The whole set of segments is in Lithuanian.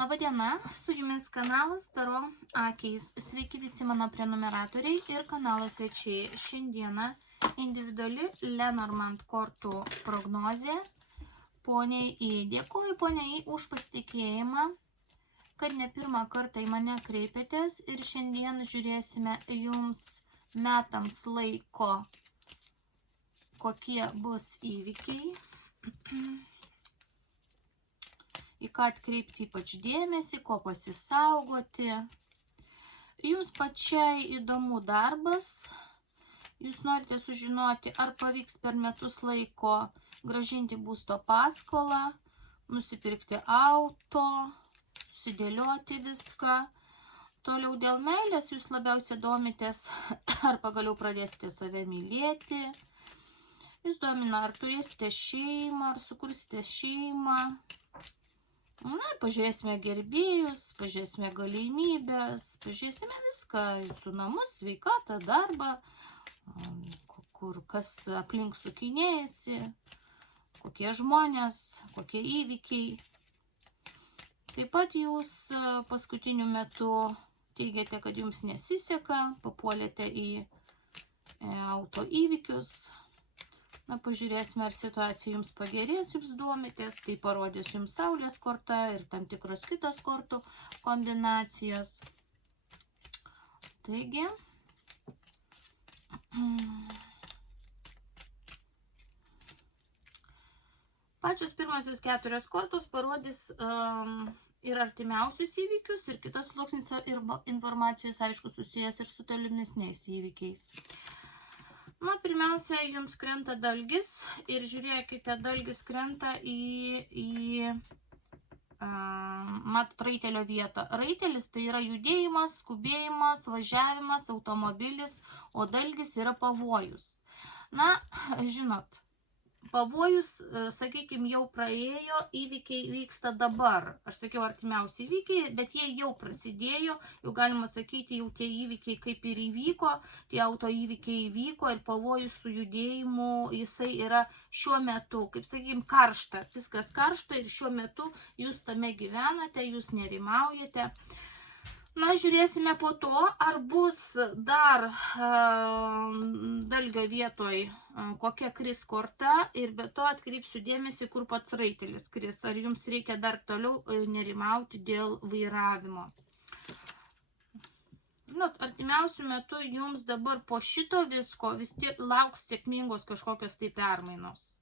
Labadiena, su jumis kanalas Taro Akiais. Sveiki visi mano prenumeratoriai ir kanalo svečiai. Šiandieną individuali Lenormand kortų prognozė poniai I. Dėkuoju poniai I už pasitikėjimą, kad ne pirmą kartą į mane kreipėtės ir šiandien žiūrėsime jums metams laiko, kokie bus įvykiai. Į ką atkreipti ypač dėmesį, ko pasisaugoti. Jums pačiai įdomu darbas. Jūs norite sužinoti, ar pavyks per metus laiko grąžinti būsto paskolą, nusipirkti auto, susidėlioti viską. Toliau dėl meilės jūs labiausiai domitės, ar pagaliau pradėsite save mylėti. Jūs domina, ar turėsite šeimą, ar sukursite šeimą. Na, pažiūrėsime gerbėjus, pažiūrėsime galimybės, pažiūrėsime viską, jūsų namus, sveikatą, darbą, kur kas aplink sukinėjasi, kokie žmonės, kokie įvykiai. Taip pat jūs paskutiniu metu teigiate, kad jums nesiseka, papuolėte į auto įvykius. Na, pažiūrėsime, ar situacija jums pagerės, jums domitės, tai parodys jums saulės korta ir tam tikros kitos kortų kombinacijos. Taigi, pačios pirmosios 4 kortos parodys ir artimiausius įvykius, ir kitas sluoksnis ir informacijos, aišku, susijęs ir su tolimesniais įvykiais. Na, pirmiausia, jums krenta dalgis ir žiūrėkite, dalgis krenta matot, raitelio vietą. Raitelis tai yra judėjimas, skubėjimas, važiavimas, automobilis, o dalgis yra pavojus. Na, žinot, pavojus, sakykime, jau praėjo, įvykiai vyksta dabar. Aš sakiau artimiausi įvykiai, bet jie jau prasidėjo, jau galima sakyti, jau tie įvykiai kaip ir įvyko, tie auto įvykiai įvyko ir pavojus su judėjimu, jisai yra šiuo metu, kaip sakykime, karšta. Viskas karšta ir šiuo metu jūs tame gyvenate, jūs nerimaujate. Na, žiūrėsime po to, ar bus dar dalgio vietoj kokia kris korta ir be to atkreipsiu dėmesį, kur pats raitelis kris. Ar jums reikia dar toliau nerimauti dėl vairavimo. Artimiausių metų jums dabar po šito visko vis tiek lauks sėkmingos kažkokios tai permainos.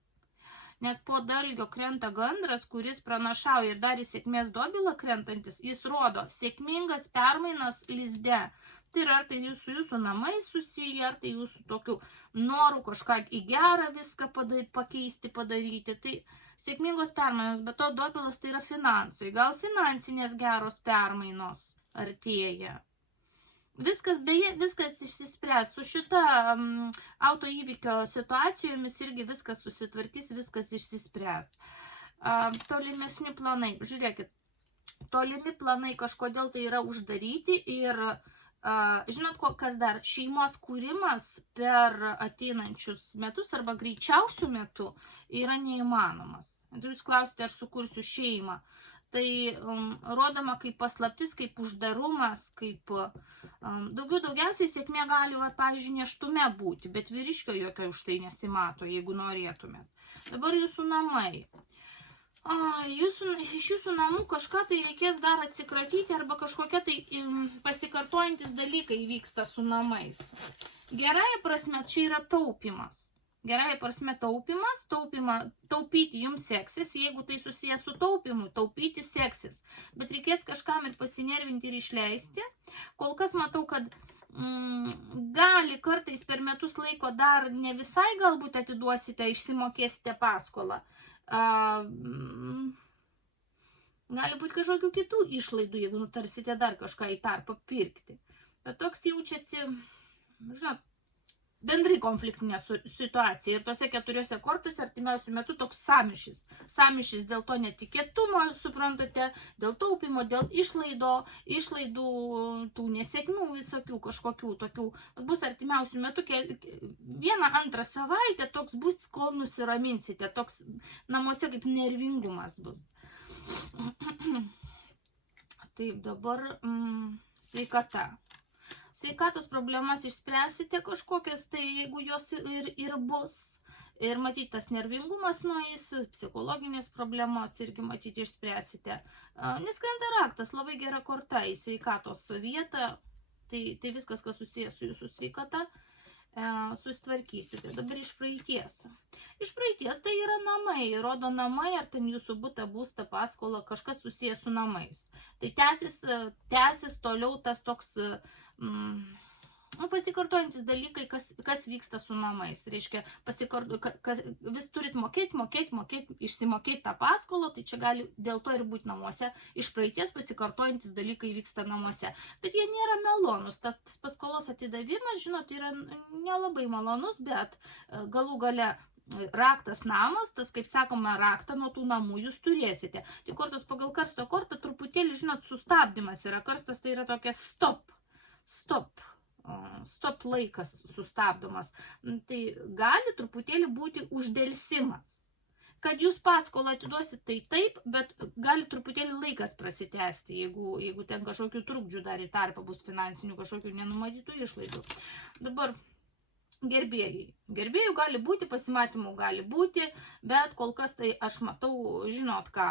Nes po dalgio krenta gandras, kuris pranašauja ir dar į sėkmės dobilą krentantis, jis rodo sėkmingas permainas lizde. Tai yra, ar tai jūsų namai susiję, ar tai jūsų tokių norų kažką į gerą viską pakeisti, padaryti. Tai sėkmingos permainos, bet to dobilas tai yra finansai. Gal finansinės geros permainos artėja. Viskas, beje, viskas išsispręs. Su šita auto įvykio situacijomis irgi viskas susitvarkys, viskas išsispręs. Tolimesni planai. Žiūrėkit, tolimi planai kažkodėl tai yra uždaryti ir žinot, kas dar? Šeimos kūrimas per ateinančius metus arba greičiausių metų yra neįmanomas. Jūs klausite, ar sukursiu šeimą. Tai rodoma kaip paslaptis, kaip uždarumas, kaip daugiausiai sėkmė gali, pavyzdžiui, nėštume būti, bet vyriškio jokio už tai nesimato, jeigu norėtumėt. Dabar jūsų namai. Iš jūsų namų kažką tai reikės dar atsikratyti arba kažkokie tai pasikartojantis dalykai vyksta su namais. Gerąja prasme, čia yra taupimas. Gerąja prasme taupimas, taupyti jums seksis, jeigu tai susijęs su taupimu, taupyti seksis. Bet reikės kažkam ir pasinervinti ir išleisti. Kol kas matau, kad gali kartais per metus laiko dar ne visai galbūt atiduosite, išsimokėsite paskolą. Gali būti kažkokių kitų išlaidų, jeigu nutarsite dar kažką į tarpą pirkti. Bet toks jaučiasi, žinot, bendrai konfliktinė situacija ir tose 4 kortose artimiausių metų toks sąmyšis. Sąmyšis dėl to netikėtumo, suprantate, dėl taupimo, dėl išlaidų, tų nesėkmių visokių kažkokių tokių. Bus artimiausių metų 1-2 savaitę toks bus, kol nusiraminsite, toks namuose kaip nervingumas bus. Taip, dabar sveikata. Sveikatos problemas išspręsite kažkokias, tai jeigu jos ir bus. Ir matyti tas nervingumas nueis, psichologinės problemos irgi matyti išspręsite. Nes krenta raktas, labai gera korta į sveikatos vietą. Tai viskas, kas susijęs su jūsų sveikata, susitvarkysite. Dabar iš praeities. Iš praeities tai yra namai, rodo namai, ar ten jūsų butą, būstą, paskolą, kažkas susijęs su namais. Tai tęsis toliau tas toks pasikartojantis dalykai, kas vyksta su namais. Reiškia, vis turit mokėti, išsimokėti tą paskolą, tai čia gali dėl to ir būti namuose. Iš praeities pasikartojantis dalykai vyksta namuose. Bet jie nėra malonus. Tas paskolos atidavimas, žinot, yra nelabai malonus, bet galų gale raktas namas, tas, kaip sakoma, raktą nuo tų namų jūs turėsite. Tai kortos pagal karsto kortą truputėlį, žinot, sustabdymas yra. Karstas tai yra tokia stop laikas sustabdomas. Tai gali truputėlį būti uždelsimas. Kad jūs paskolą atiduosit, tai taip, bet gali truputėlį laikas prasitęsti, jeigu ten kažkokių trukdžių dar į tarpą bus finansinių kažkokių nenumatytų išlaidų. Dabar gerbėjai. Gerbėjų gali būti, pasimatymų gali būti, bet kol kas tai aš matau, žinot ką,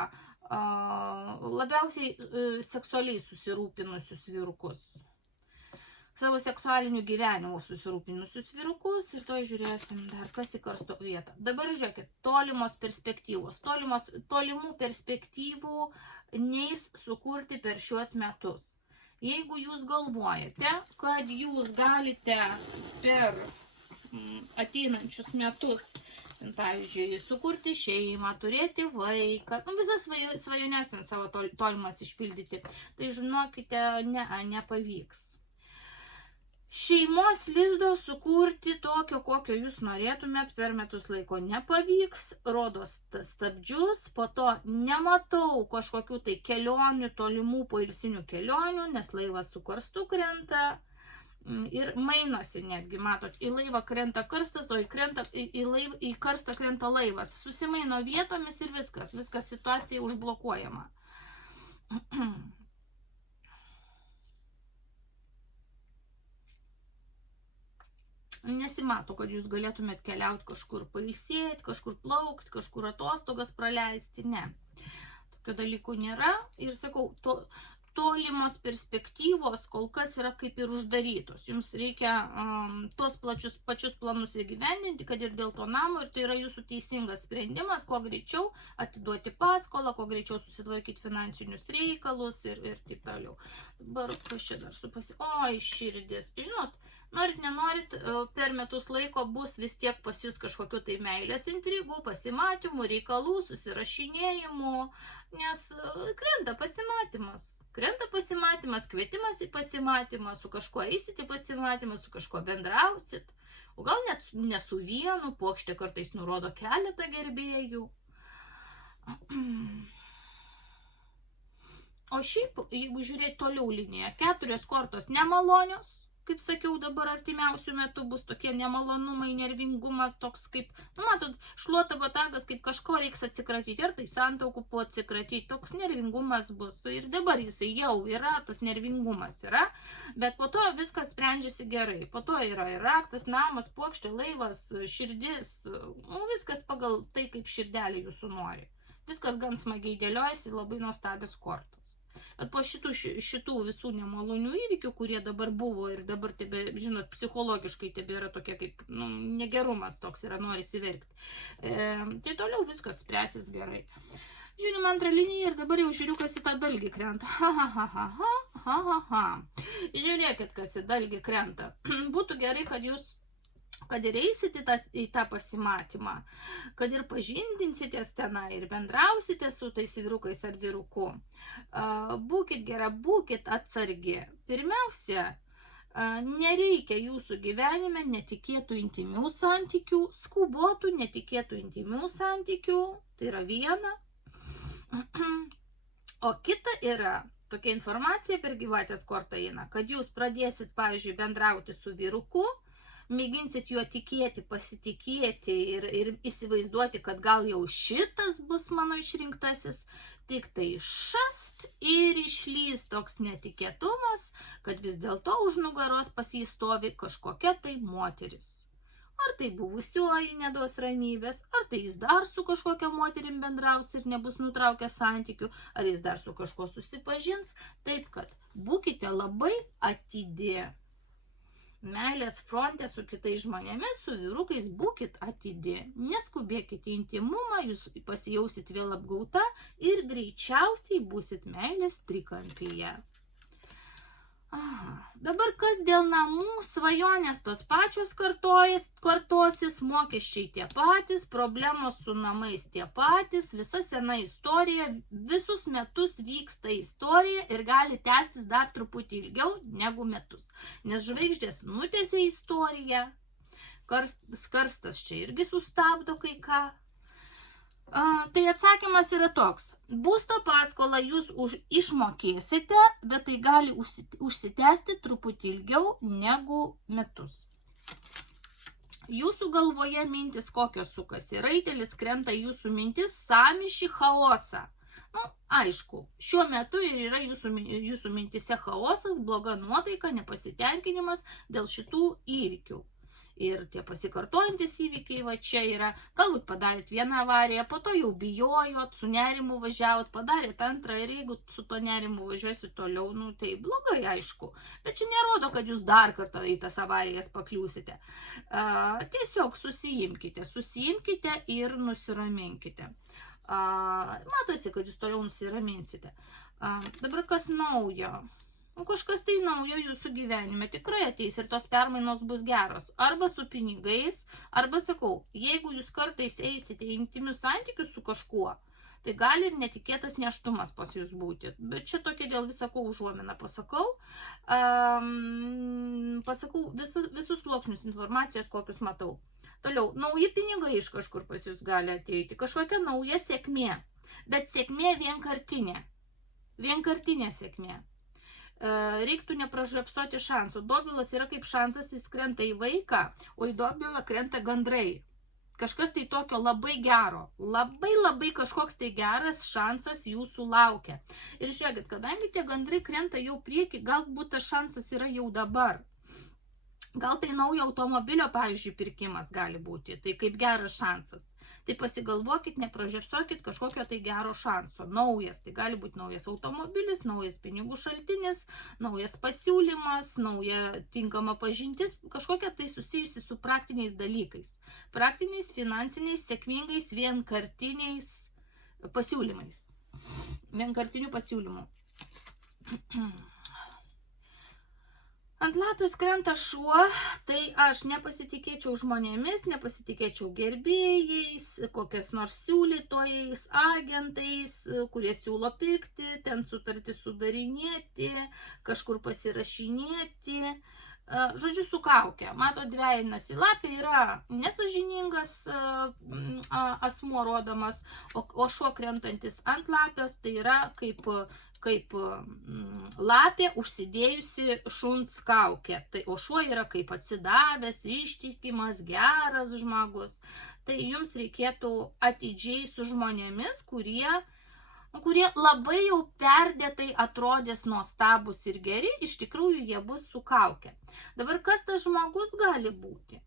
labiausiai seksualiai susirūpinusius vyrukus. Savo seksualiniu gyvenimu susirūpinusius vyrukus ir to žiūrėsim dar, kas į karsto vietą. Dabar žiūrėkit, tolimos perspektyvos. Tolimų perspektyvų neis sukurti per šiuos metus. Jeigu jūs galvojate, kad jūs galite per ateinančius metus, pavyzdžiui, sukurti šeimą, turėti vaiką, visas svajones savo tolimas išpildyti, tai žinokite, nepavyks. Šeimos lizdo sukurti tokio, kokio jūs norėtumėt per metus laiko nepavyks, rodo stabdžius, po to nematau kažkokių tai kelionių, tolimų poilsinių kelionių, nes laivas su karstu krenta ir mainosi netgi, matot, į laivą krenta karstas, o į karstą krenta laivas. Susimaino vietomis ir viskas situacija užblokuojama. Nesimato, kad jūs galėtumėt keliauti kažkur pailsėti, kažkur plaukti, kažkur atostogas praleisti, ne. Tokio dalykų nėra ir sakau, tolimos perspektyvos kol kas yra kaip ir uždarytos. Jums reikia tos pačius planus įgyvendinti, kad ir dėl to namo, ir tai yra jūsų teisingas sprendimas, kuo greičiau atiduoti paskolą, kuo greičiau susitvarkyti finansinius reikalus ir taip toliau. Dabar kas čia dar oi, širdis. Žinot, norit, nenorit, per metus laiko bus vis tiek pas jūs kažkokiu tai meilės intrigų, pasimatymų, reikalų, susirašinėjimų, nes krenta pasimatymas, kvietimas į pasimatymą, su kažkuo eisit į pasimatymą, su kažkuo bendrausit, o gal net ne su vienu, puokštė kartais nurodo keletą gerbėjų. O šiaip, jeigu žiūrėti toliau liniją, 4 kortos nemalonios, kaip sakiau, dabar artimiausių metų bus tokie nemalonumai, nervingumas, toks kaip, matot, šluota botagas, kaip kažko reiks atsikratyti, ar tai santaukų po atsikratyti, toks nervingumas bus. Ir dabar jisai jau yra, tas nervingumas yra, bet po to viskas sprendžiasi gerai. Po to yra ir raktas, namas, puokštė, laivas, širdis, viskas pagal tai, kaip širdelė jūsų nori. Viskas gan smagiai dėliojasi, labai nuostabios kortos. Bet po šitų visų nemalonių įvykių, kurie dabar buvo ir dabar, žinot, psichologiškai tebėra tokie kaip negerumas toks yra, norisi verkti, tai toliau viskas spręsis gerai. Žiūrim antrą liniją ir dabar jau žiūriu, kas į tą dalgį krenta. Žiūrėkit, kas į dalgį krenta. Būtų gerai, kad ir eisit į tą pasimatymą, kad ir pažindinsitės tenai ir bendrausite su tais vyrukais ar vyruku. Būkit gera, būkit atsargi. Pirmiausia, nereikia jūsų gyvenime netikėtų intymių santykių, skubotų netikėtų intymių santykių, tai yra viena. O kita yra tokia informacija per gyvatės kortą eina, kad jūs pradėsit, pavyzdžiui, bendrauti su vyruku, mėginsit juo tikėti, pasitikėti ir įsivaizduoti, kad gal jau šitas bus mano išrinktasis, tik tai šast ir išlys toks netikėtumas, kad vis dėlto už nugaros pas jį stovi kažkokia tai moteris. Ar tai buvusioji neduos ramybės, ar tai jis dar su kažkokia moterim bendraus ir nebus nutraukęs santykių, ar jis dar su kažko susipažins, taip kad būkite labai atidi. Meilės fronte su kitais žmonėmis, su vyrukais būkit atidi. Neskubėkite į intimumą, jūs pasijausit vėl apgauta ir greičiausiai būsit meilės trikampyje. Dabar kas dėl namų, svajonės tos pačios kartosis, mokesčiai tie patys, problemos su namais tie patys, visa sena istorija, visus metus vyksta istorija ir gali tęstis dar truputį ilgiau negu metus. Nes žvaigždės nutėsia istoriją, karstas čia irgi sustabdo kai ką. Tai atsakymas yra toks. Būsto paskolą jūs išmokėsite, bet tai gali užsitęsti truputį ilgiau negu metus. Jūsų galvoje mintis kokios sukasi. Raitelis krenta jūsų mintis, sąmyšį, chaosą. Aišku, šiuo metu ir yra jūsų mintise chaosas, bloga nuotaika, nepasitenkinimas dėl šitų įvykių. Ir tie pasikartojantis įvykiai va čia yra, galbūt padarėt vieną avariją, po to jau bijojot, su nerimu važiavot, padarėt antrą ir jeigu su to nerimu važiuosit toliau, tai blogai aišku. Bet čia nerodo, kad jūs dar kartą į tas avarijas pakliūsite. Tiesiog susiimkite ir nusiraminkite. Matosi, kad jūs toliau nusiraminsite. Dabar kas naujo? Kažkas tai naujo jūsų gyvenime tikrai ateis ir tos permainos bus geros. Arba su pinigais, arba sakau, jeigu jūs kartais eisite į intimius santykius su kažkuo, tai gali ir netikėtas nėštumas pas jūs būti. Bet čia tokia dėl visako užuominą pasakau. Pasakau visus sluoksnius informacijos, kokius matau. Toliau, nauji pinigai iš kažkur pas jūs gali ateiti. Kažkokia nauja sėkmė. Bet sėkmė vienkartinė. Vienkartinė sėkmė. Reiktų nepražiopsoti šansų. Dobilas yra kaip šansas, jis krenta į vaiką, o į dobilą krenta gandrai. Kažkas tai tokio labai gero. Labai kažkoks tai geras šansas jūsų laukia. Ir žiūrėkit, kadangi tie gandrai krenta jau prieki, galbūt tas šansas yra jau dabar. Gal tai naujo automobilio, pavyzdžiui, pirkimas gali būti. Tai kaip geras šansas. Tai pasigalvokit, nepražiopsokit kažkokio tai gero šanso. Naujas, tai gali būti naujas automobilis, naujas pinigų šaltinis, naujas pasiūlymas, nauja tinkama pažintis, kažkokia tai susijusi su praktiniais dalykais. Praktiniais, finansiniais, sėkmingais, vienkartiniais pasiūlymais. Vienkartinių pasiūlymų. Ant lapės krenta šuo, tai aš nepasitikėčiau žmonėmis, nepasitikėčiau gerbėjais, kokiais nors siūlytojais, agentais, kurie siūlo pirkti, ten sutartį sudarinėti, kažkur pasirašinėti. Žodžiu, su kaukė. Mato, dvejinasi. Lapė yra nesažiningas asmuo rodomas, o šuo krentantis ant lapės, tai yra kaip lapė užsidėjusi šuns kaukę. O šuo yra kaip atsidavęs, ištikimas, geras žmogus. Tai jums reikėtų atidžiai su žmonėmis, kurie labai jau perdėtai atrodės nuostabus ir geri, iš tikrųjų jie bus su kauke. Dabar kas tas žmogus gali būti?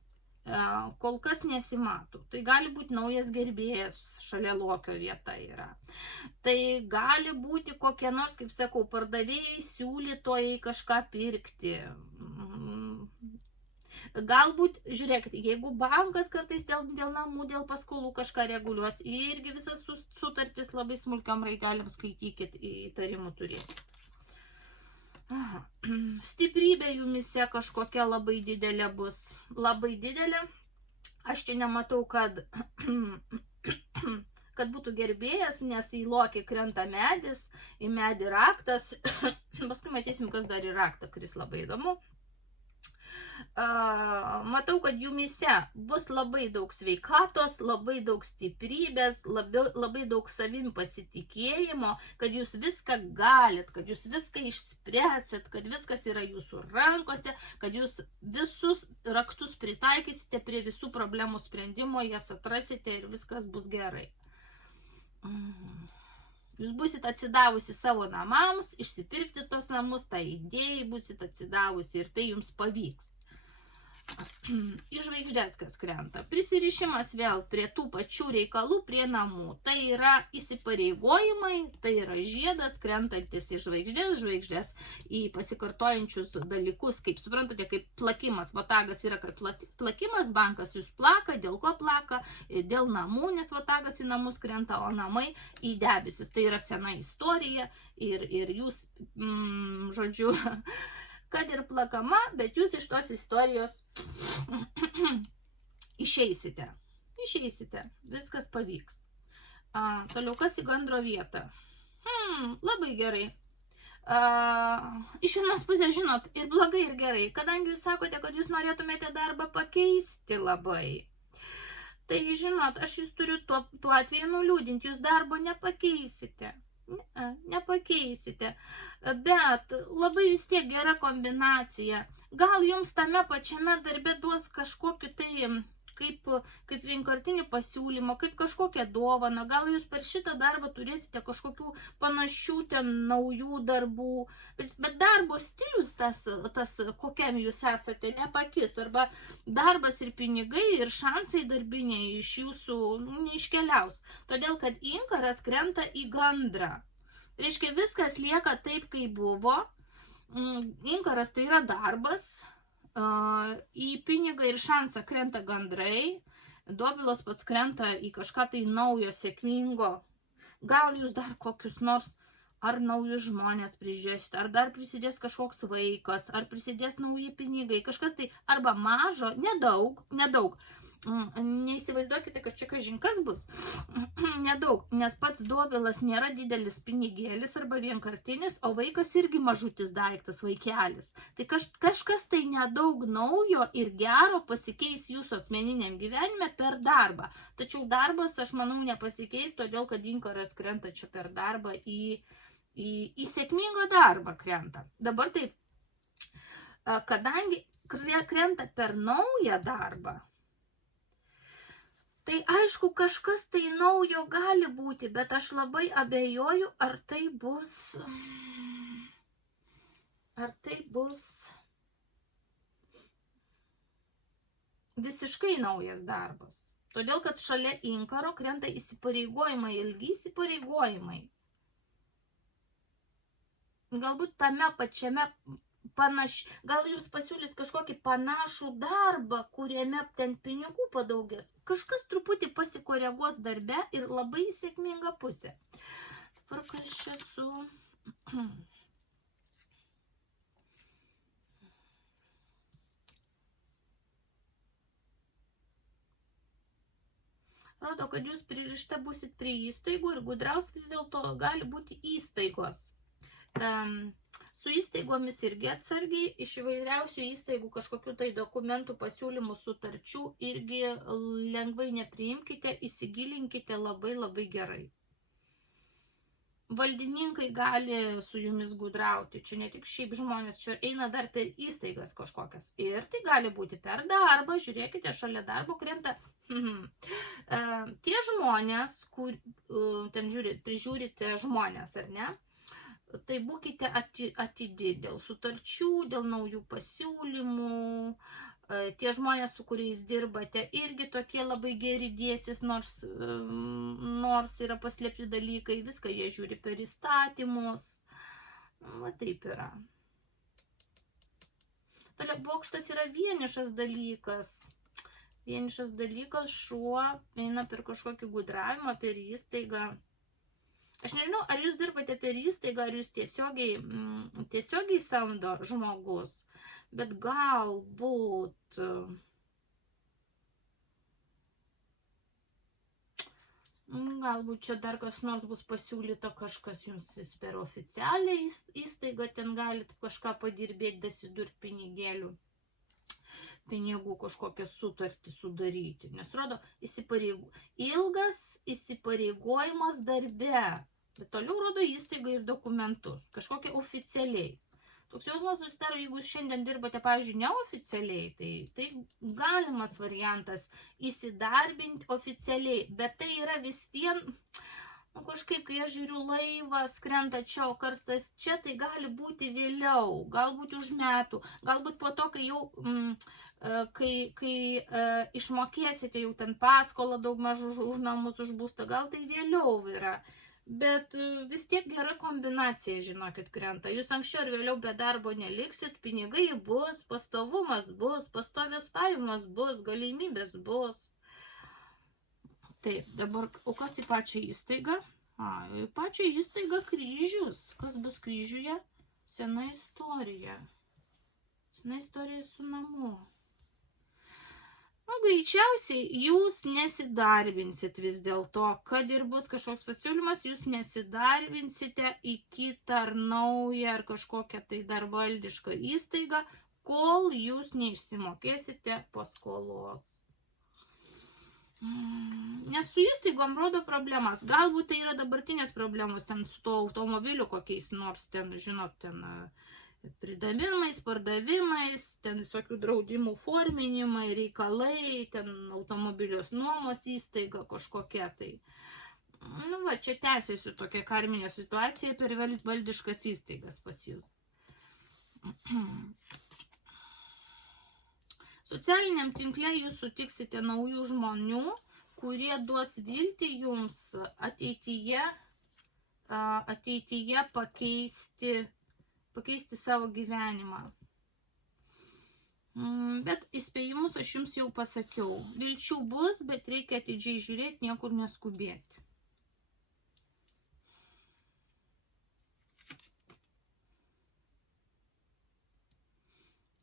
Kol kas nesimato. Tai gali būti naujas gerbėjas, šalia lokio vieta yra. Tai gali būti kokie nors, kaip sakau, pardavėjai, siūlytojai kažką pirkti. Galbūt, žiūrėkit, jeigu bankas kartais dėl namų, dėl paskolų kažką reguliuos, irgi visas sutartis labai smulkiam raitelėm skaitykit, įtarimų turėkit. Stiprybė jumise kažkokia labai didelė bus. Labai didelė. Aš čia nematau, kad būtų gerbėjas, nes į lokį krenta medis, į medį raktas. Paskui matysim, kas dar į raktą, kuris labai įdomu. Matau, kad jumyse bus labai daug sveikatos, labai daug stiprybės, labai daug savim pasitikėjimo, kad jūs viską galit, kad jūs viską išspręsit, kad viskas yra jūsų rankose, kad jūs visus raktus pritaikysite prie visų problemų sprendimo, jas atrasite ir viskas bus gerai. Jūs busit atsidavusi savo namams, išsipirkti tos namus, tai idėjai busit atsidavusi ir tai jums pavyks. Į žvaigždės kas krenta. Prisirišimas vėl prie tų pačių reikalų, prie namų. Tai yra įsipareigojimai, tai yra žiedas krentantis į žvaigždės į pasikartojančius dalykus, kaip suprantate, kaip plakimas. Vatagas yra kaip plakimas, bankas jūs plaka, dėl ko plaka, dėl namų, nes vatagas į namus krenta, o namai į debesis. Tai yra sena istorija ir jūs, žodžiu, kad ir plakama, bet jūs iš tos istorijos išeisite. Viskas pavyks. Toliau, kas į gandro vietą? Labai gerai. Iš vienos pusės, žinot, ir blogai, ir gerai, kadangi jūs sakote, kad jūs norėtumėte darbą pakeisti labai. Tai, žinot, aš jūs turiu tuo atveju nuliūdinti, jūs darbo nepakeisite. Nepakeisite, bet labai vis tiek gera kombinacija. Gal jums tame pačiame darbe duos kažkokį tai kaip vienkartinį pasiūlymą, kaip kažkokią dovaną, gal jūs per šitą darbą turėsite kažkokių panašių ten naujų darbų, bet darbo stilius tas kokiam jūs esate, nepakis, arba darbas ir pinigai ir šansai darbiniai iš jūsų neiškeliaus, todėl kad inkaras krenta į gandrą. Reiškia, viskas lieka taip, kaip buvo, inkaras tai yra darbas, į pinigą ir šansą krenta gandrai, dobilas pats krenta į kažką tai naujo, sėkmingo. Gal jūs dar kokius nors ar naujus žmonės prižiūrėsite, ar dar prisidės kažkoks vaikas, ar prisidės nauji pinigai, kažkas tai arba mažo, nedaug. Neįsivaizduokite, kad čia kažinkas bus. Nedaug, nes pats dobilas nėra didelis pinigėlis arba vienkartinis, o vaikas irgi mažutis daiktas, vaikelis. Tai kažkas tai nedaug naujo ir gero pasikeis jūsų asmeniniam gyvenime per darbą. Tačiau darbas, aš manau, nepasikeis, todėl kad inkaras krenta čia per darbą į sėkmingą darbą krenta. Dabar taip, kadangi krenta per naują darbą, tai aišku, kažkas tai naujo gali būti, bet aš labai abejoju, ar tai bus visiškai naujas darbas. Todėl, kad šalia inkaro krenta įsipareigojimai, ilgi įsipareigojimai. Galbūt tame pačiame gal jūs pasiūlys kažkokį panašų darbą, kuriame ten pinigų padaugės. Kažkas truputį pasikoreguos darbe ir labai sėkminga pusė. Dabar kas čia su... Rodo, kad jūs pririšta būsit prie įstaigų ir gudraus vis dėlto gali būti įstaigos. Su įstaigomis irgi atsargiai, iš įvairiausių įstaigų kažkokių tai dokumentų, pasiūlymų, sutarčių irgi lengvai nepriimkite, įsigilinkite labai labai gerai. Valdininkai gali su jumis gudrauti, čia ne tik šiaip žmonės, čia eina dar per įstaigas kažkokias. Ir tai gali būti per darbą, žiūrėkite, šalia darbo krenta. Tie žmonės, kur ten prižiūrite žmonės, ar ne? Tai būkite atidi dėl sutarčių, dėl naujų pasiūlymų. Tie žmonės, su kuriais dirbate, irgi tokie labai geri dėsis, nors yra paslėpti dalykai, viską jie žiūri per įstatymus. Va taip yra. Toliau bokštas yra vienišas dalykas. Vienišas dalykas, šuo eina per kažkokį gudravimą, per įstaigą. Aš nežinau, ar jūs dirbate per įstaigą, ar jūs tiesiogiai samdo žmogus, bet galbūt čia dar kas nors bus pasiūlyta, kažkas jums per oficialią įstaigą, ten galite kažką padirbėti, dasidurti pinigėlių. pinigų kažkokią sutartį sudaryti. Nes rodo, ilgas įsipareigojimas darbe, bet toliau rodo įstaigą ir dokumentus, kažkokie oficialiai. Toks jausmas susidaro, jeigu šiandien dirbate, pavyzdžiui, neoficialiai, tai galimas variantas įsidarbinti oficialiai, bet tai yra vis vien, kažkaip, kai aš žiūriu laivas, krenta čia, o karstas čia, tai gali būti vėliau, galbūt už metų, galbūt po to, kai jau, kai išmokėsite jau ten paskolą daug mažų už namus, už būstą, gal tai vėliau yra. Bet vis tiek gera kombinacija, žinokit, krenta. Jūs anksčiau ir vėliau be darbo neliksit, pinigai bus, pastovumas bus, pastovios pajamos bus, galimybės bus. Taip, dabar, o kas į pačią įstaigą? Į pačią įstaigą kryžius. Kas bus kryžiuje? Sena istorija. Sena istorija su namu. Greičiausiai jūs nesidarbinsit vis dėlto, kad ir bus kažkoks pasiūlymas, jūs nesidarbinsite į kitą ar naują ar kažkokią tai dar valdišką įstaigą, kol jūs neišsimokėsite paskolos. Nes su įstaigom rodo problemas. Galbūt tai yra dabartinės problemos ten su to automobiliu kokiais nors ten, žinot, ten pridavimais, pardavimais, ten visokių draudimų forminimai, reikalai, ten automobilios nuomos įstaiga kažkokia tai. Nu va, čia tęsiasi tokia karminė situacija per valdiškas įstaigas pas jūs. Socialiniam tinkle jūs sutiksite naujų žmonių, kurie duos viltį jums ateityje pakeisti savo gyvenimą. Bet įspėjimus aš jums jau pasakiau. Vilčių bus, bet reikia atidžiai žiūrėti, niekur neskubėti.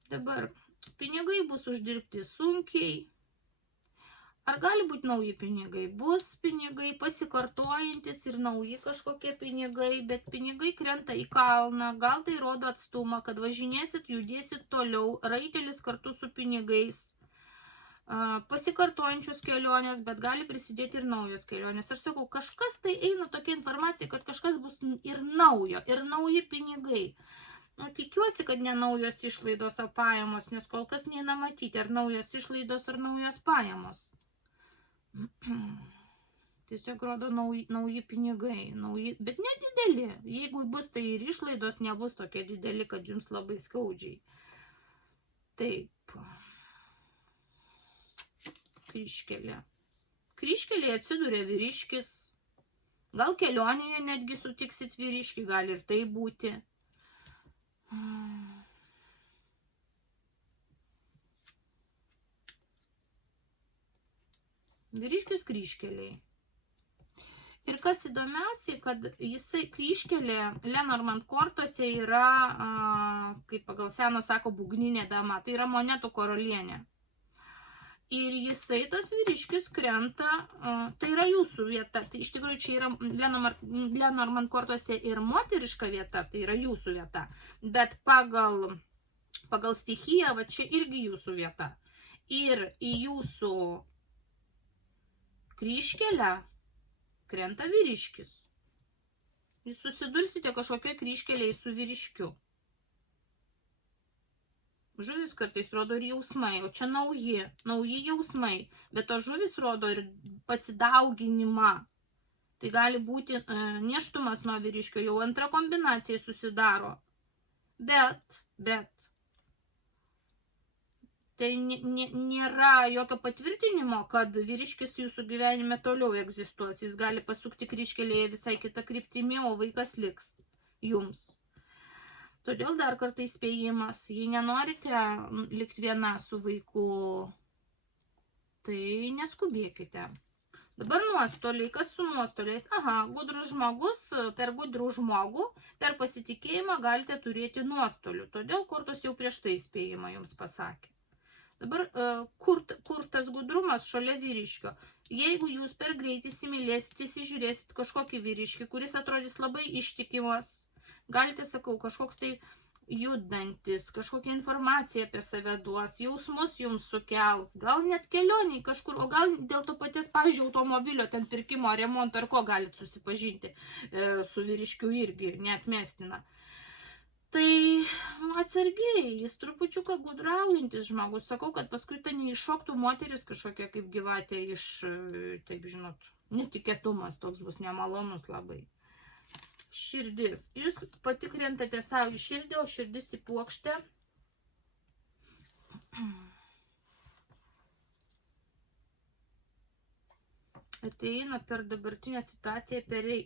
Dabar pinigai bus uždirbti sunkiai. Ar gali būti nauji pinigai? Bus pinigai pasikartojantis ir nauji kažkokie pinigai, bet pinigai krenta į kalną, gal tai rodo atstumą, kad važinėsit, judėsit toliau, raitelis kartu su pinigais, pasikartojančios kelionės, bet gali prisidėti ir naujos kelionės. Aš sakau, kažkas tai eina tokia informacija, kad kažkas bus ir naujo, ir nauji pinigai. Tikiuosi, kad ne naujos išlaidos ar pajamos, nes kol kas neina matyti, ar naujos išlaidos, ar naujos pajamos. Tiesiog rodo nauji pinigai, bet nedideli. Jeigu bus, tai ir išlaidos nebus tokie dideli, kad jums labai skaudžiai. Taip. Kryžkelė. Kryžkelėje atsiduria vyriškis. Gal kelionėje netgi sutiksit vyriškį, gali ir tai būti. Vyriškis kryžkeliai. Ir kas įdomiausiai, kad jisai kryžkelė Lenormand kortose yra, kaip pagal seną sako, būgninė dama. Tai yra monetų karalienė. Ir jisai, tas vyriškis, krenta, tai yra jūsų vieta. Tai iš tikrųjų čia yra Lenormand kortose ir moteriška vieta, tai yra jūsų vieta. Bet pagal stichiją, va čia irgi jūsų vieta. Ir į jūsų kryžkelę krenta vyriškis. Jūs susidursite kažkokioj kryžkelėje su vyriškiu. Žuvis kartais rodo ir jausmai, o čia nauji jausmai, bet to žuvis rodo ir pasidauginimą. Tai gali būti nėštumas nuo vyriškio, jau antra kombinacija susidaro. Bet tai nėra jokio patvirtinimo, kad vyriškis jūsų gyvenime toliau egzistuos. Jis gali pasukti kryžkelėje visai kitą kryptimį, o vaikas liks jums. Todėl dar kartą įspėjimas, jei nenorite likti viena su vaiku, tai neskubėkite. Dabar nuostoliai, kas su nuostoliais? Gudrus žmogus, per gudrų žmogų, per pasitikėjimą galite turėti nuostolių. Todėl kortos jau prieš tai įspėjimą jums pasakė. Dabar, kur tas gudrumas šalia vyriškio? Jeigu jūs per greit įsimylėsit, įsižiūrėsit kažkokį vyriškį, kuris atrodys labai ištikimas, galite, sakau, kažkoks tai judantis, kažkokią informaciją apie save duos, jausmus jums sukels, gal net kelioniai kažkur, o gal dėl to paties, pavyzdžiui, automobilio ten pirkimo, remonto ar ko galit susipažinti su vyriškiu irgi neatmestina. Tai atsargiai, jis trupučiuką gudraujantis žmogus, sakau, kad paskui ten neiššoktų moteris kažkokia kaip gyvatė iš, taip žinot, netikėtumas toks bus nemalonus labai. Širdis. Jūs patikrintate savo širdį, o širdis į puokštę. Ateina per dabartinę situaciją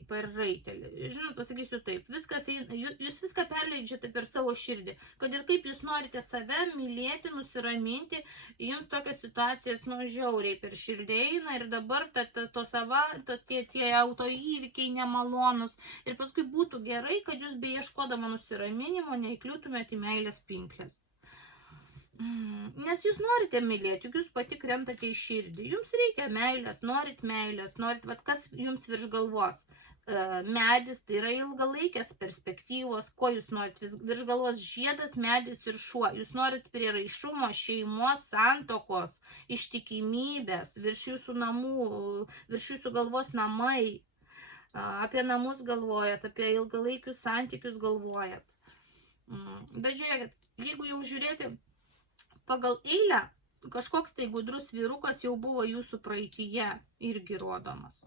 per raitelį. Žinot, pasakysiu taip, jūs viską perleidžiate per savo širdį. Kad ir kaip jūs norite save mylėti, nusiraminti, jums tokias situacijas žiauriai per širdį eina ir dabar tie autoįvykiai nemalonus. Ir paskui būtų gerai, kad jūs beieškodama nusiraminimo neįkliūtumėte į meilės pinklės. Nes jūs norite mylėti, juk jūs pati krentate į širdį. Jums reikia meilės, norit, vat kas jums virš galvos. Medis, tai yra ilgalaikės perspektyvos, ko jūs norit, virš galvos žiedas, medis ir šuo. Jūs norit prieraišumo, šeimos, santokos, ištikimybės, virš jūsų namų, virš jūsų galvos namai. Apie namus galvojat, apie ilgalaikius santykius galvojat. Bet žiūrėkit, jeigu jau žiūrėti pagal eilę, kažkoks tai gudrus vyrukas jau buvo jūsų praeityje irgi rodomas.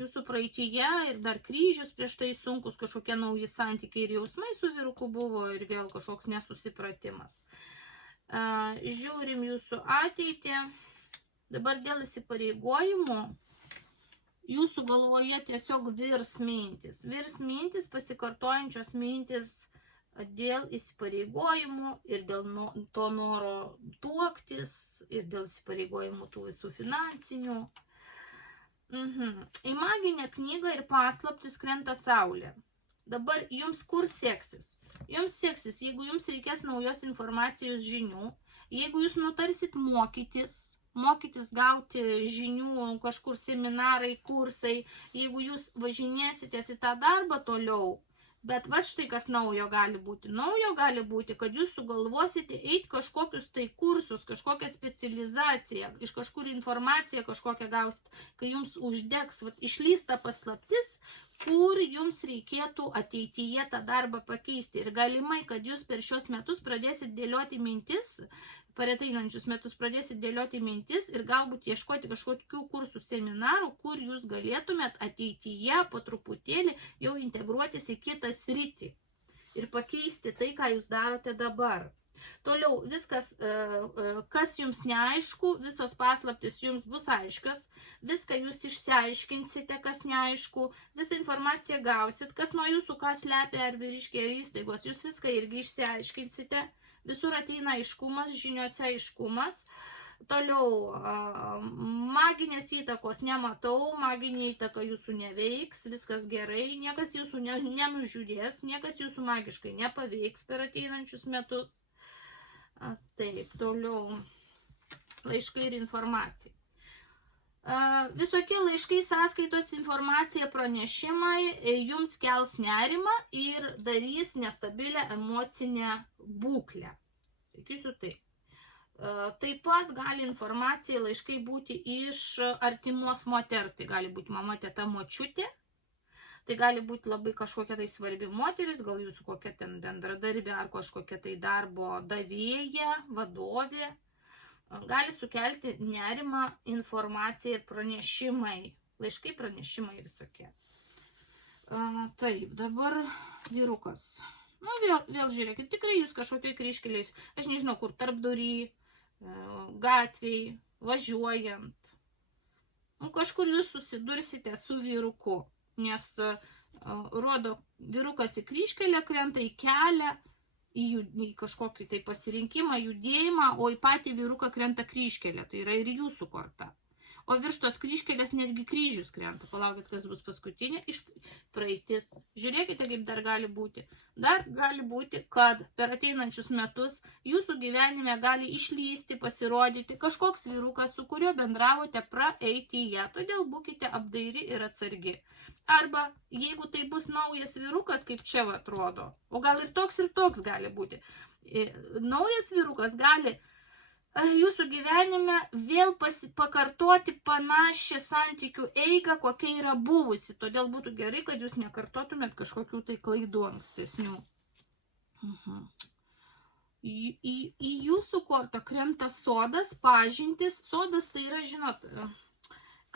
Jūsų praeityje ir dar kryžius prieš tai sunkus, kažkokie nauji santykiai ir jausmai su vyruku buvo ir vėl kažkoks nesusipratimas. Žiūrim jūsų ateitį. Dabar dėl įsipareigojimų jūsų galvoje tiesiog virs mintis, pasikartojančios mintis dėl įsipareigojimų ir dėl to noro tuoktis ir dėl įsipareigojimų tų visų finansinių. Į maginę knygą ir paslaptis krenta saulė. Dabar jums kur seksis? Jums seksis, jeigu jums reikės naujos informacijos žinių, jeigu jūs nutarsit mokytis gauti žinių, kažkur seminarai, kursai, jeigu jūs važinėsitės į tą darbą toliau. Bet va štai kas naujo gali būti. Naujo gali būti, kad jūs sugalvosite eiti kažkokius tai kursus, kažkokią specializaciją, iš kažkur informaciją kažkokią gausit, kai jums uždegs, išlysta paslaptis, kur jums reikėtų ateityje tą darbą pakeisti. Ir galimai, kad jūs per šios metus pradėsit dėlioti mintis, per ateinančius metus pradėsit dėlioti mintis ir galbūt ieškoti kažkokių kursų seminarų, kur jūs galėtumėt ateityje po truputėlį jau integruotis į kitą sritį ir pakeisti tai, ką jūs darote dabar. Toliau viskas, kas jums neaišku, visos paslaptis jums bus aiškios, viską jūs išsiaiškinsite, kas neaišku, visą informaciją gausit, kas nuo jūsų, kas slepia ar vyriškiai ar įstaigos, jūs viską irgi išsiaiškinsite. Visur ateina aiškumas, žiniuose aiškumas. Toliau, maginės įtakos nematau, maginė įtaka jūsų neveiks, viskas gerai, niekas jūsų nenužiūrės, niekas jūsų magiškai nepaveiks per ateinančius metus. Taip, toliau, laiškai ir informacija. Visokie laiškai, sąskaitos, informacija, pranešimai jums kels nerimą ir darys nestabilę emocinę būklę. Sakysiu taip. Taip pat gali informacija, laiškai būti iš artimos moters. Tai gali būti mama, teta, močiutė. Tai gali būti labai kažkokia tai svarbi moteris, gal jūsų kokia ten bendradarbė ar kažkokia tai darbo davėja, vadovė. Gali sukelti nerimą, informaciją ir pranešimai. Laiškai, pranešimai visokie. Taip, dabar vyrukas. Vėl žiūrėkit, tikrai jūs kažkokiai kryžkeliais, aš nežinau kur, tarpdury, gatviai, važiuojant. Kažkur jūs susidursite su vyruku, nes rodo, vyrukas į kryžkelę krenta, į kelią, į kažkokį tai pasirinkimą, judėjimą, o į patį vyruką krenta kryžkelė, tai yra ir jūsų korta. O virš tos kryžkelės netgi kryžius krenta. Palaukit, kas bus paskutinė iš praeitis. Žiūrėkite, kaip dar gali būti. Dar gali būti, kad per ateinančius metus jūsų gyvenime gali išlysti, pasirodyti kažkoks vyrukas, su kuriuo bendravote praeityje. Todėl būkite apdairi ir atsargi. Arba jeigu tai bus naujas vyrukas, kaip čia atrodo, o gal ir toks gali būti. Naujas vyrukas gali jūsų gyvenime vėl pakartoti panašią santykių eigą, kokia yra buvusi. Todėl būtų gerai, kad jūs nekartotumėt kažkokių tai klaidų ankstesnių. Į jūsų kortą krenta sodas, pažintis. Sodas tai yra, žinot,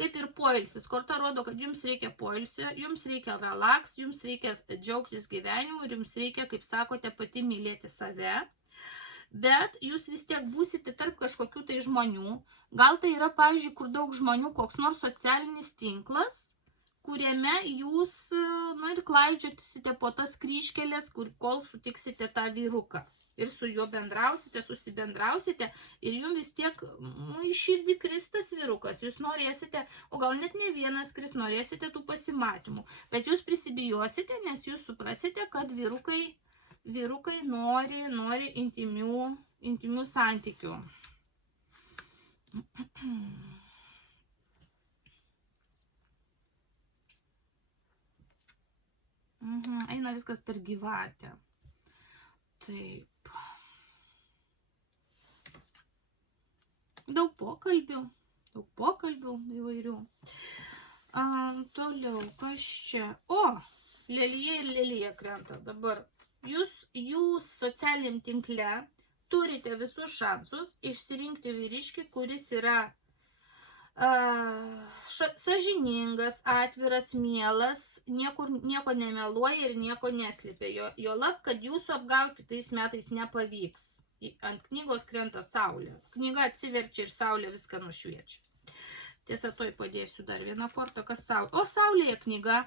kaip ir poilsis. Korta rodo, kad jums reikia poilsio, jums reikia relaks, jums reikia džiaugtis gyvenimu ir jums reikia, kaip sakote, pati mylėti save. Bet jūs vis tiek būsite tarp kažkokių tai žmonių. Gal tai yra, pavyzdžiui, kur daug žmonių, koks nors socialinis tinklas, kuriame jūs, ir klaidžiotysite po tas kryžkelės, kol sutiksite tą vyruką. Ir su juo bendrausite, susibendrausite ir jums vis tiek į širdį kristas vyrukas. Jūs norėsite, o gal net ne vienas kris, norėsite tų pasimatymų. Bet jūs prisibijosite, nes jūs suprasite, kad vyrukai nori intimių santykių. Eina viskas per gyvatę. Taip. Daug pokalbių įvairių. Toliau, kas čia? O, lelija krenta. Dabar jūs socialiniam tinkle turite visus šansus išsirinkti vyriškį, kuris yra sąžiningas, atviras, mielas, nieko nemeluoja ir nieko neslėpia. Juolab, kad jūsų apgauti kitais metais nepavyks. Ant knygos krenta saulė. Knyga atsiverčia ir saulė viską nušviečia. Tiesa, toj padėsiu dar vieną kortą, kas saulė. O saulėje knyga.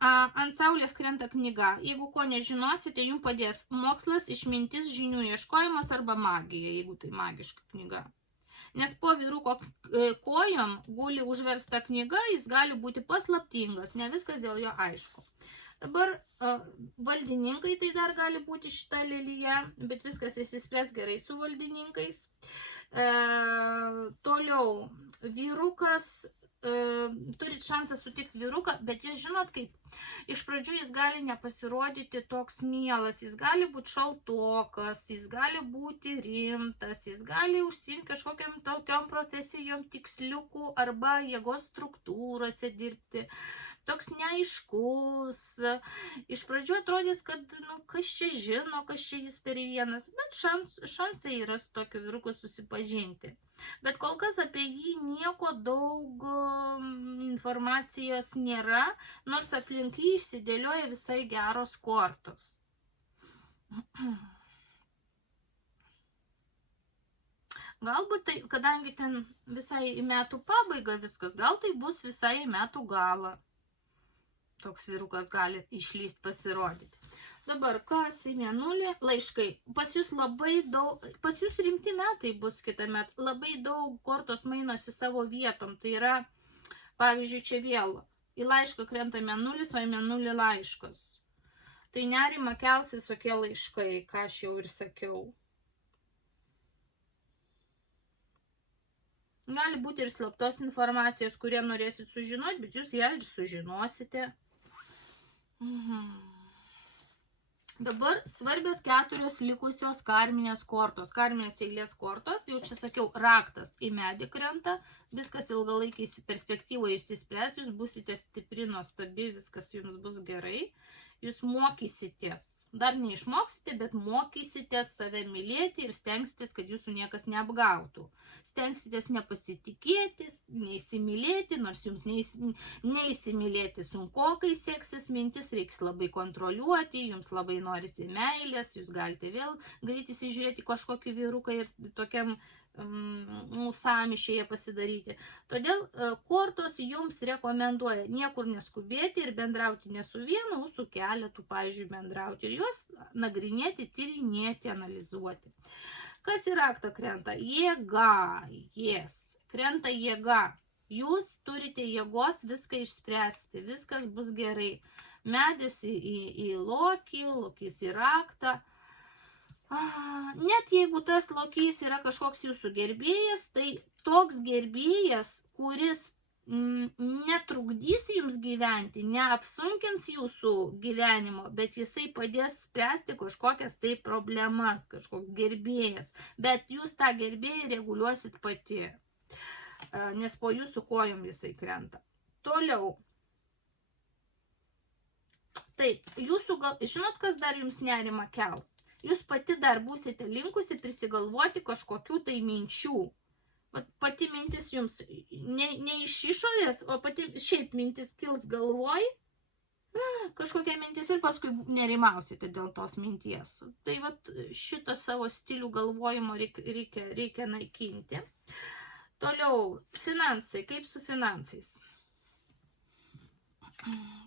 Ant saulės krenta knyga. Jeigu ko nežinosite, jums padės mokslas, išmintis, žinių ieškojimas arba magija, jeigu tai magiška knyga. Nes po vyruko kojom guli užversta knyga, jis gali būti paslaptingas, ne viskas dėl jo aišku. Dabar valdininkai tai dar gali būti šita lelija, bet viskas įsispręs gerai su valdininkais. Toliau, vyrukas, turit šansą sutikti vyruką, bet jis žinot kaip, iš pradžių jis gali nepasirodyti toks mielas, jis gali būti šaltokas, jis gali būti rimtas, jis gali užsiimti kažkokiam tokiam profesijom tiksliukų arba jėgos struktūrose dirbti. Toks neaiškus. Iš pradžių atrodys, kad kas čia žino, kas čia jis per vienas, bet šansai yra su tokiu vyruku susipažinti. Bet kol kas apie jį nieko daug informacijos nėra, nors aplink jį išsidėlioja visai geros kortos. Galbūt tai, kadangi ten visai į metų pabaigą viskas, gal tai bus visai į metų galą. Toks vyrukas gali išlyst pasirodyti. Dabar, kas į mėnulį? Laiškai. Pas jūs rimti metai bus kitą metą. Labai daug kortos mainosi savo vietom. Tai yra, pavyzdžiui, čia vėl. Į laišką krenta mėnulis, o į mėnulį laiškas. Tai nerima kels visokie laiškai, ką aš jau ir sakiau. Gali būti ir slaptos informacijos, kurie norėsit sužinoti, bet jūs ją ir sužinosite. Dabar svarbios 4 likusios karminės kortos. Karminės eilės kortos, jau čia sakiau, raktas į medį krenta, viskas ilgalaikiai perspektyvoje išsispręs, jūs busite stipri, nuostabi, viskas jums bus gerai, jūs mokysitės. Dar neišmoksite, bet mokysitės save mylėti ir stengsitės, kad jūsų niekas neapgautų. Stengsitės nepasitikėti, neįsimylėti, nors jums neįsimylėti sunkokai seksis, mintis reiks labai kontroliuoti, jums labai norisi meilės, jūs galite vėl greitai įsižiūrėti kažkokį vyruką ir tokiam sąmyšėje pasidaryti. Todėl kortos jums rekomenduoja niekur neskubėti ir bendrauti ne su vienu, o su keletu, pavyzdžiui, bendrauti ir juos nagrinėti, tyrinėti, analizuoti. Kas į raktą krenta? Jėga. Krenta jėga. Jūs turite jėgos viską išspręsti, viskas bus gerai. Medis į lokį, lokys į raktą. Net jeigu tas lokys yra kažkoks jūsų gerbėjas, tai toks gerbėjas, kuris netrukdys jums gyventi, neapsunkins jūsų gyvenimo, bet jisai padės spręsti kažkokias tai problemas, kažkoks gerbėjas, bet jūs tą gerbėją reguliuosit pati, nes po jūsų kojom jisai krenta. Toliau. Taip, jūsų žinot, kas dar jums nerimą kels? Jūs pati dar būsite linkusi prisigalvoti kažkokių tai minčių. Pati mintis jums ne iš išorės, o pati šiaip mintis kils galvoj, kažkokia mintis ir paskui nerimausite dėl tos minties. Tai vat šitą savo stilių galvojimo reikia naikinti. Toliau, finansai, kaip su finansais?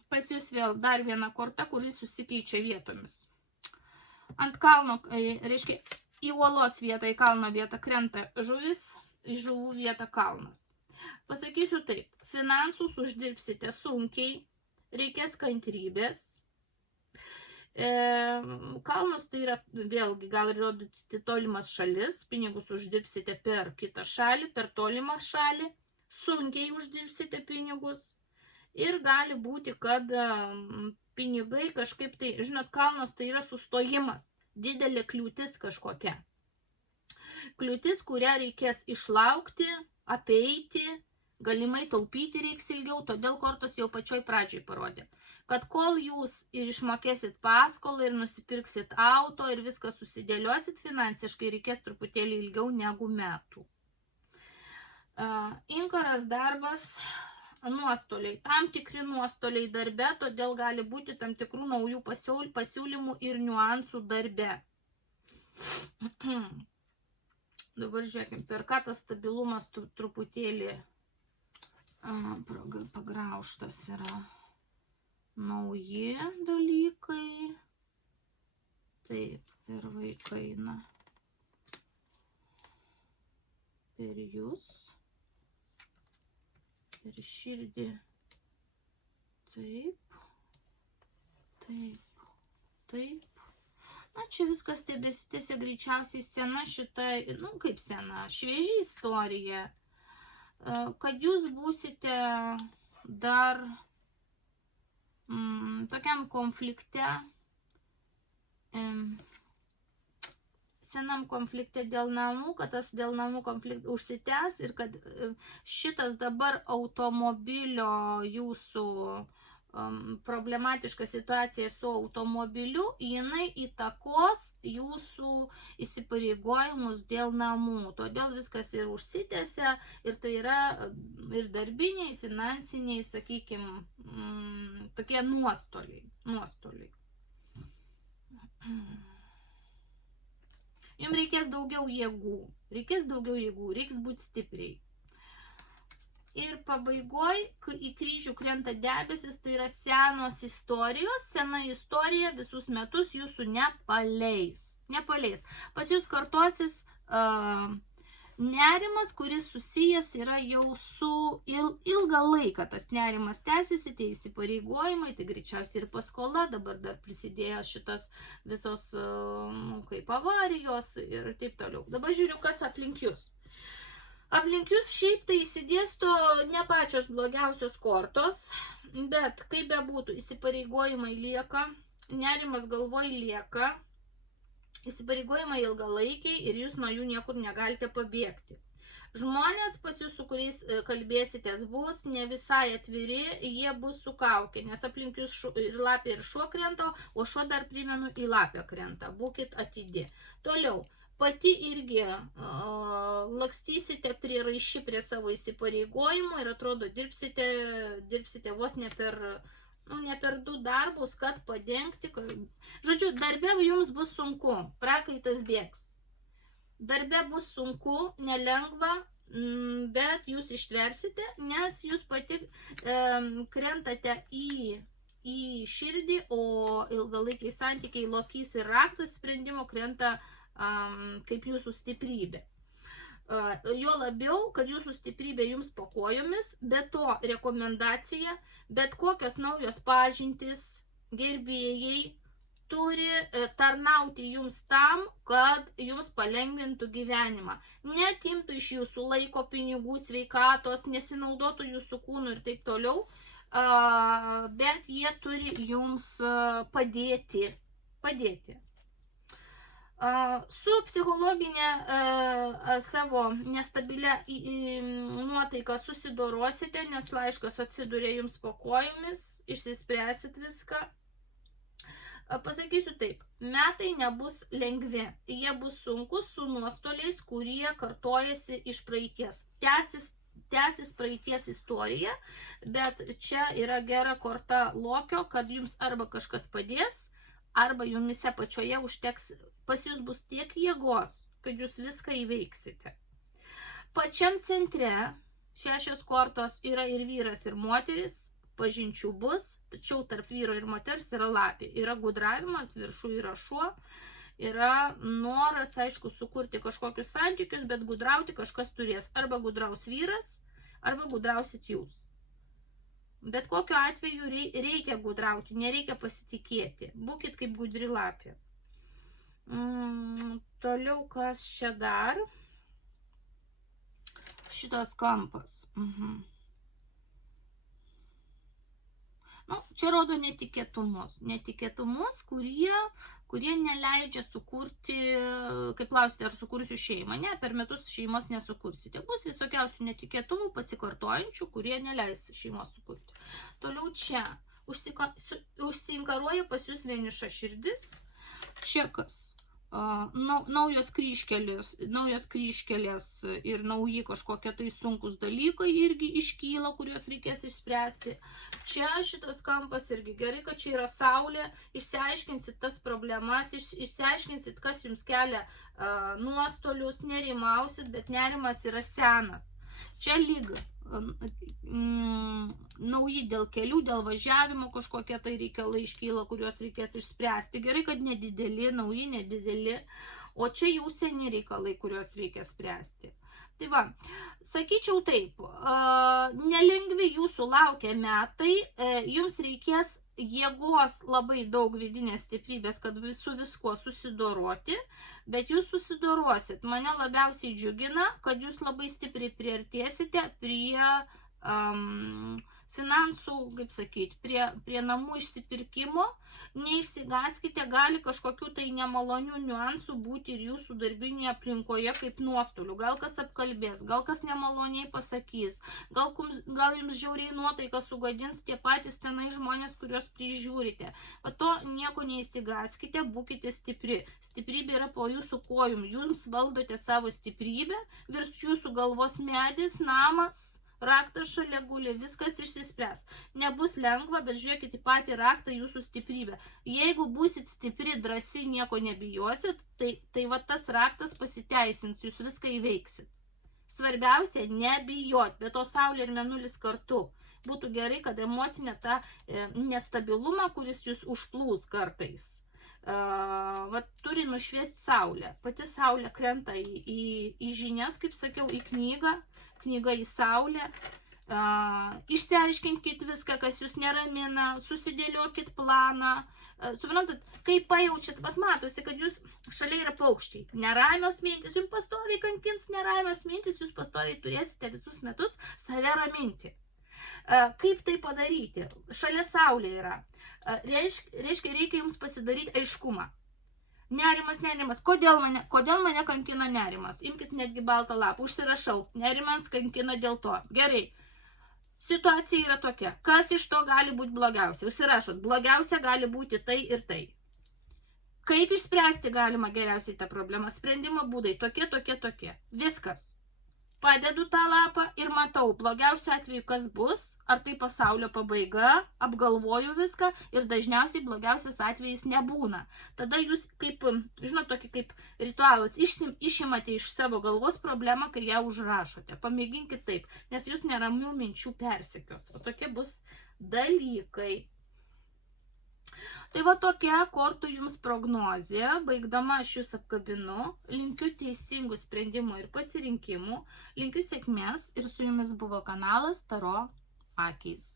Pas jūs vėl dar viena korta, kuris susikeičia vietomis. Ant kalno, reiškia, į uolos vietą, į kalno vietą krenta žuvis, į žuvų vietą kalnas. Pasakysiu taip, finansus uždirbsite sunkiai, reikės kantrybės. Kalnas tai yra, vėlgi, gali rodyti tolimas šalis, pinigus uždirbsite per kitą šalį, per tolimą šalį, sunkiai uždirbsite pinigus. Ir gali būti, kad pinigai kažkaip tai, žinot, kalnas tai yra sustojimas, didelė kliūtis kažkokia. Kliūtis, kurią reikės išlaukti, apeiti, galimai taupyti reiks ilgiau, todėl kortos jau pačioj pradžioj parodė, kad kol jūs ir išmokėsit paskolą ir nusipirksit auto ir viską susidėliosit finansiškai, reikės truputėlį ilgiau negu metų. Inkaras darbas, nuostoliai, tam tikri nuostoliai darbe, todėl gali būti tam tikrų naujų pasiūlymų ir niuansų darbe. Dabar žiūrėkim, per ką tas stabilumas truputėlį pagraužtas yra. Nauji dalykai. Taip, per vaikainą. Per jūs. Per širdį. Taip. Taip. Taip. Na, čia viskas tebesitėsia greičiausiai sena šita, kaip sena, švieži istorija, kad jūs būsite dar tokiam konflikte, senam konflikte dėl namų, kad tas dėl namų konfliktas užsitęs ir kad šitas dabar automobilio jūsų problematiška situacija su automobiliu, jinai įtakos jūsų įsipareigojimus dėl namų. Todėl viskas ir užsitęsia ir tai yra ir darbiniai, finansiniai, sakykime, tokie nuostoliai. Jums reikės daugiau jėgų, reiks būti stipriai. Ir pabaigoj, kai į kryžių krenta debesis, tai yra senos istorijos, sena istorija visus metus jūsų nepaleis. Pas jūs kartosis nerimas, kuris susijęs yra jau su ilgą laiką. Tas nerimas tęsiasi, tie įsipareigojimai, tai greičiausiai ir paskola, dabar dar prisidėjo šitos visos kaip avarijos ir taip toliau. Dabar žiūriu, kas aplink jūs. Aplink jūs šiaip tai įsidėsto ne pačios blogiausios kortos, bet kaip bebūtų, įsipareigojimai lieka, nerimas galvoj lieka, įsipareigojimai ilgalaikiai ir jūs nuo jų niekur negalite pabėgti. Žmonės pas jūs, su kuriais kalbėsitės, bus ne visai atviri, jie bus su kaukė, nes aplink jūs ir lapė ir šuo krenta, o šuo dar primenu į lapę krenta, būkit atidi. Toliau. Pati irgi lakstysite prieraiši prie savo įsipareigojimų ir atrodo dirbsite vos ne per 2 darbus, kad padengti. Žodžiu, darbe jums bus sunku, prakaitas bėgs. Darbe bus sunku, nelengva, bet jūs ištversite, nes jūs pati krentate į širdį, o ilgalaikiai santykiai lokys ir raktas sprendimo krenta kaip jūsų stiprybė. Jo labiau, kad jūsų stiprybė jums po kojomis, bet to rekomendacija, bet kokios naujos pažintys, gerbėjai, turi tarnauti jums tam, kad jums palengvintų gyvenimą. Netimtų iš jūsų laiko, pinigų, sveikatos, nesinaudotų jūsų kūnų ir taip toliau, bet jie turi jums padėti. Su psichologinė savo nestabilia nuotaika susidorosite, nes laiškas atsiduria jums po kojomis, išsispręsit viską. Pasakysiu taip, metai nebus lengvi, jie bus sunkus su nuostoliais, kurie kartojasi iš praeities. Tęsis praeities istorija, bet čia yra gera korta lokio, kad jums arba kažkas padės, arba jumise pačioje užteks, pas jūs bus tiek jėgos, kad jūs viską įveiksite. Pačiam centre 6 kortos yra ir vyras, ir moteris, pažinčių bus, tačiau tarp vyro ir moters yra lapė. Yra gudravimas, viršų yra šuo, yra noras, aišku, sukurti kažkokius santykius, bet gudrauti kažkas turės. Arba gudraus vyras, arba gudrausit jūs. Bet kokiu atveju reikia gudrauti, nereikia pasitikėti. Būkit kaip gudri lapė. Toliau kas čia dar? Šitas kampas. Čia rodo netikėtumus, kurie neleidžia sukurti, kaip klausite, ar sukursiu šeimą. Ne, per metus šeimos nesukursite. Bus visokiausių netikėtumų pasikartojančių, kurie neleis šeimos sukurti. Toliau čia užsiinkaruoja pas jūs vieniša širdis. Čia kas? Naujos kryžkelės ir nauji kažkokie tai sunkus dalykai irgi iškyla, kuriuos reikės išspręsti. Čia šitas kampas irgi gerai, kad čia yra saulė, išsiaiškinsit tas problemas, išsiaiškinsit, kas jums kelia nuostolius, nerimausit, bet nerimas yra senas. Čia lyga. Nauji dėl kelių, dėl važiavimo kažkokie tai reikalai iškyla, kuriuos reikės išspręsti. Gerai, kad nedideli, nauji, nedideli, o čia jau seni reikalai, kuriuos reikia spręsti. Tai va, sakyčiau taip, nelengvi jūsų laukia metai, jums reikės jėgos labai daug vidinės stiprybės, kad su viskuo susidoroti, bet jūs susidorosit. Mane labiausiai džiugina, kad jūs labai stipriai priartėsite prie finansų, kaip sakyti, prie namų išsipirkimo. Neišsigaskite, gali kažkokių tai nemalonių niuansų būti ir jūsų darbinėje aplinkoje kaip nuostolių. Gal kas apkalbės, gal kas nemaloniai pasakys, gal jums žiauriai nuotaiką sugadins tie patys tenai žmonės, kuriuos prižiūrite. O to nieko neįsigaskite, būkite stipri. Stiprybė yra po jūsų kojum, jūs valdote savo stiprybę, virš jūsų galvos medis, namas. Raktas šalia guli, viskas išsispręs. Nebus lengva, bet žiūrėkit į patį raktą, jūsų stiprybę. Jeigu būsit stipri, drąsi, nieko nebijosit, tai va tas raktas pasiteisins, jūs viską įveiksit. Svarbiausia, nebijot, bet to saulė ir mėnulis kartu. Būtų gerai, kad emocinė tą nestabilumą, kuris jūs užplūs kartais, turi nušviesti saulę. Pati saulė krenta į žinias, kaip sakiau, į knygą į saulę, išsiaiškinkit viską, kas jūs neramina, susidėliokit planą, suprantat, kai pajaučiat, matosi, kad jūs šalia yra paukščiai, neramios mintys, jums pastoviai kankins neramios mintys, jūs pastoviai turėsite visus metus save raminti. Kaip tai padaryti? Šalia saulė yra. Reiškia, reikia jums pasidaryti aiškumą. Nerimas. Kodėl mane kankina nerimas? Imkit netgi baltą lapą, užsirašau. Nerimas kankina dėl to. Gerai. Situacija yra tokia. Kas iš to gali būti blogiausia? Užsirašot. Blogiausia gali būti tai ir tai. Kaip išspręsti galima geriausiai tą problemą? Sprendimo būdai tokie. Viskas. Padedu tą lapą ir matau, blogiausiu atveju kas bus, ar tai pasaulio pabaiga, apgalvoju viską ir dažniausiai blogiausias atvejis nebūna. Tada jūs kaip, žinot, tokį kaip ritualas, išimate iš savo galvos problemą, kai ją užrašote. Pamėginkit taip, nes jūs neramių minčių persekios. O tokie bus dalykai. Tai va tokia kortų jums prognozė. Baigdama aš jūs apkabinu. Linkiu teisingų sprendimų ir pasirinkimų. Linkiu sėkmės ir su jumis buvo kanalas Taro akys.